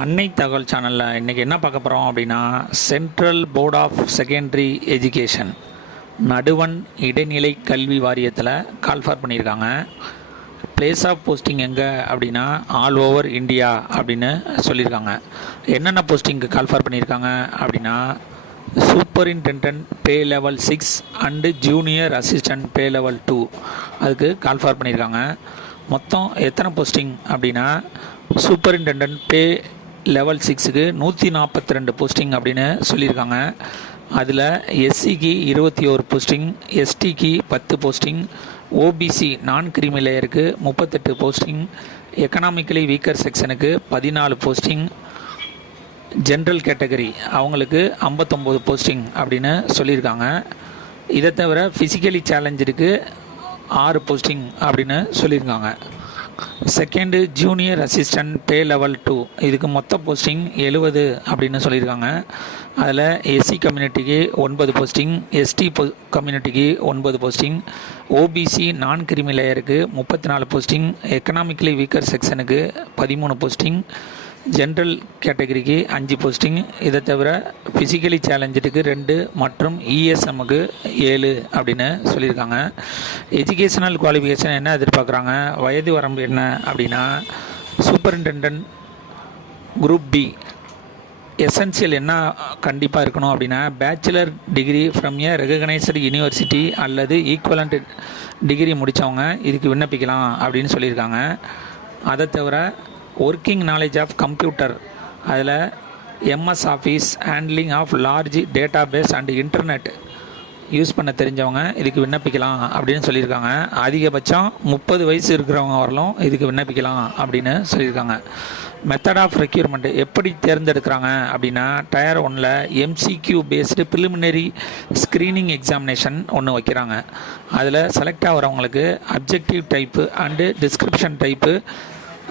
அன்னை தகவல் சேனலில் இன்றைக்கி என்ன பார்க்க போகிறோம் அப்படின்னா central board of secondary education நடுவன் இடைநிலை கல்வி வாரியத்தில் கால்ஃபார் பண்ணியிருக்காங்க. பிளேஸ் ஆஃப் போஸ்டிங் எங்கே அப்படின்னா ஆல் ஓவர் இந்தியா அப்படின்னு சொல்லியிருக்காங்க. என்னென்ன போஸ்டிங்க்கு கால்ஃபார் பண்ணியிருக்காங்க அப்படின்னா superintendent pay level six and junior assistant pay level two அதுக்கு கால்ஃபார் பண்ணியிருக்காங்க. மொத்தம் எத்தனை போஸ்டிங் அப்படின்னா சூப்பரிண்டென்டன்ட் பே லெவல் சிக்ஸுக்கு நூற்றி நாற்பத்தி ரெண்டு போஸ்டிங் அப்படின்னு சொல்லியிருக்காங்க. அதில் எஸ்சிக்கு இருபத்தி ஒரு போஸ்டிங் எஸ்டிக்கு பத்து போஸ்டிங் ஓபிசி நான் கிரிமி லேயருக்கு முப்பத்தெட்டு போஸ்டிங் எக்கனாமிக்கலி வீக்கர் செக்ஷனுக்கு பதினாலு போஸ்டிங் ஜென்ரல் கேட்டகரி அவங்களுக்கு ஐம்பத்தொம்போது போஸ்டிங் அப்படின்னு சொல்லியிருக்காங்க. இதை தவிர ஃபிசிக்கலி சேலஞ்சுக்கு ஆறு போஸ்டிங் அப்படின்னு சொல்லியிருக்காங்க. Second junior assistant pay level two இதுக்கு மொத்த போஸ்டிங் எழுபது அப்படின்னு சொல்லியிருக்காங்க. அதில் எஸ்சி கம்யூனிட்டிக்கு ஒன்பது போஸ்டிங் எஸ்டி போ கம்யூனிட்டிக்கு ஒன்பது போஸ்டிங் ஓபிசி நான் கிரிமி லேயருக்கு முப்பத்தி நாலு போஸ்டிங் எக்கனாமிக்கலி வீக்கர் செக்ஷனுக்கு பதிமூணு போஸ்டிங் ஜென்ரல் கேட்டகரிக்கு அஞ்சு போஸ்டிங் இதை தவிர ஃபிசிக்கலி சேலஞ்சடுக்கு ரெண்டு மற்றும் இஎஸ்எம்முக்கு ஏழு அப்படின்னு சொல்லியிருக்காங்க. எஜுகேஷனல் குவாலிஃபிகேஷன் என்ன எதிர்பார்க்குறாங்க? வயது வரம்பு என்ன அப்படின்னா சூப்பரிண்டென்டன்ட் குரூப் பி எசென்சியல் என்ன கண்டிப்பாக இருக்கணும் அப்படின்னா bachelor degree from a recognised university அல்லது ஈக்குவலண்ட் டிகிரி முடித்தவங்க இதுக்கு விண்ணப்பிக்கலாம் அப்படின்னு சொல்லியிருக்காங்க. அதை தவிர ஒர்க்கிங் நாலேஜ் ஆஃப் கம்ப்யூட்டர் அதில் MS office handling of large database and internet use பண்ண தெரிஞ்சவங்க இதுக்கு விண்ணப்பிக்கலாம் அப்படின்னு சொல்லியிருக்காங்க. அதிகபட்சம் முப்பது வயசு இருக்கிறவங்க வரலும் இதுக்கு விண்ணப்பிக்கலாம் அப்படின்னு சொல்லியிருக்காங்க. மெத்தட் ஆஃப் ரெக்யூர்மெண்ட் எப்படி தேர்ந்தெடுக்கிறாங்க அப்படின்னா டயர் ஒனில் MCQ based preliminary screening examination ஒன்று வைக்கிறாங்க. அதில் select ஆகிறவங்களுக்கு objective type and description type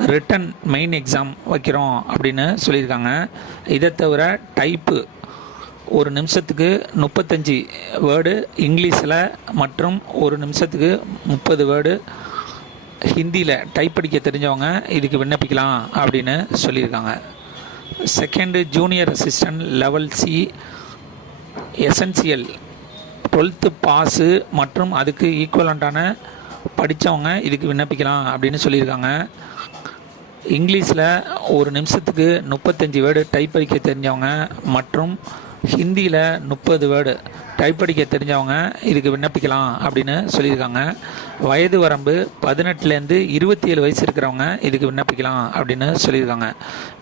written main exam வைக்கிறோம் அப்படின்னு சொல்லியிருக்காங்க. இதை தவிர டைப்பு ஒரு நிமிஷத்துக்கு முப்பத்தஞ்சு வேர்டு இங்கிலீஷில் மற்றும் ஒரு நிமிஷத்துக்கு முப்பது வேர்டு ஹிந்தியில் டைப் படிக்க தெரிஞ்சவங்க இதுக்கு விண்ணப்பிக்கலாம் அப்படின்னு சொல்லியிருக்காங்க. Second junior assistant level C essential twelfth pass மற்றும் அதுக்கு ஈக்குவலண்ட்டான படித்தவங்க இதுக்கு விண்ணப்பிக்கலாம் அப்படின்னு சொல்லியிருக்காங்க. இங்கிலீஷில் ஒரு நிமிஷத்துக்கு முப்பத்தஞ்சு வேர்டு டைப் அடிக்க தெரிஞ்சவங்க மற்றும் ஹிந்தியில் முப்பது வேர்டு டைப் அடிக்க தெரிஞ்சவங்க இதுக்கு விண்ணப்பிக்கலாம் அப்படின்னு சொல்லியிருக்காங்க. வயது வரம்பு பதினெட்டுலேருந்து இருபத்தி ஏழு வயசு இருக்கிறவங்க இதுக்கு விண்ணப்பிக்கலாம் அப்படின்னு சொல்லியிருக்காங்க.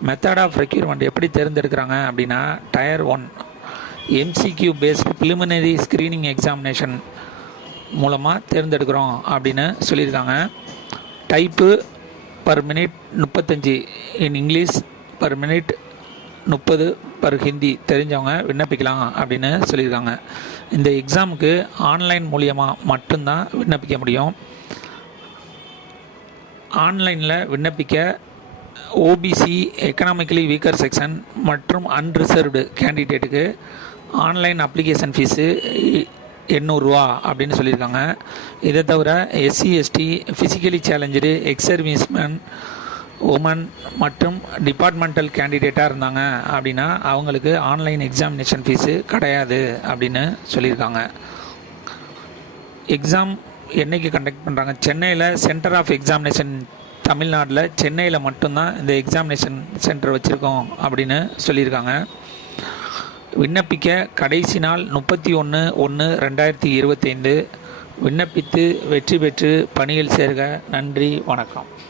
மெத்தட் ஆஃப் ரெக்யூர்மெண்ட் எப்படி தேர்ந்தெடுக்கிறாங்க அப்படின்னா tier one MCQ based preliminary screening examination மூலமாக தேர்ந்தெடுக்கிறோம் அப்படின்னு சொல்லியிருக்காங்க. டைப்பு பர் மினிட் முப்பத்தஞ்சு இன் இங்கிலீஷ் பர் மினிட் முப்பது பர் ஹிந்தி தெரிஞ்சவங்க விண்ணப்பிக்கலாம் அப்படின்னு சொல்லியிருக்காங்க. இந்த எக்ஸாமுக்கு ஆன்லைன் மூலியமாக மட்டும்தான் விண்ணப்பிக்க முடியும். ஆன்லைனில் விண்ணப்பிக்க ஓபிசி எக்கனாமிக்கலி வீக்கர் செக்ஷன் மற்றும் அன்ரிசர்வ்டு கேண்டிடேட்டுக்கு ஆன்லைன் அப்ளிகேஷன் ஃபீஸு எண்ணூறுரூவா அப்படின்னு சொல்லியிருக்காங்க. இதை தவிர SC ST physically challenge ex serviceman women மற்றும் டிபார்ட்மெண்டல் கேண்டிடேட்டாக இருந்தாங்க அப்படின்னா அவங்களுக்கு ஆன்லைன் எக்ஸாமினேஷன் ஃபீஸு கிடையாது அப்படின்னு சொல்லியிருக்காங்க. எக்ஸாம் என்றைக்கு கண்டக்ட் பண்ணுறாங்க சென்னையில் சென்டர் ஆஃப் எக்ஸாமினேஷன் தமிழ்நாட்டில் சென்னையில் மட்டும்தான் இந்த எக்ஸாமினேஷன் சென்டர் வச்சுருக்கோம் அப்படின்னு சொல்லியிருக்காங்க. விண்ணப்பிக்க கடைசி நாள் முப்பத்தி ஒன்று ஒன்று ரெண்டாயிரத்தி இருபத்தைந்து. விண்ணப்பித்து வெற்றி பெற்று பணியில் சேர்க. நன்றி. வணக்கம்.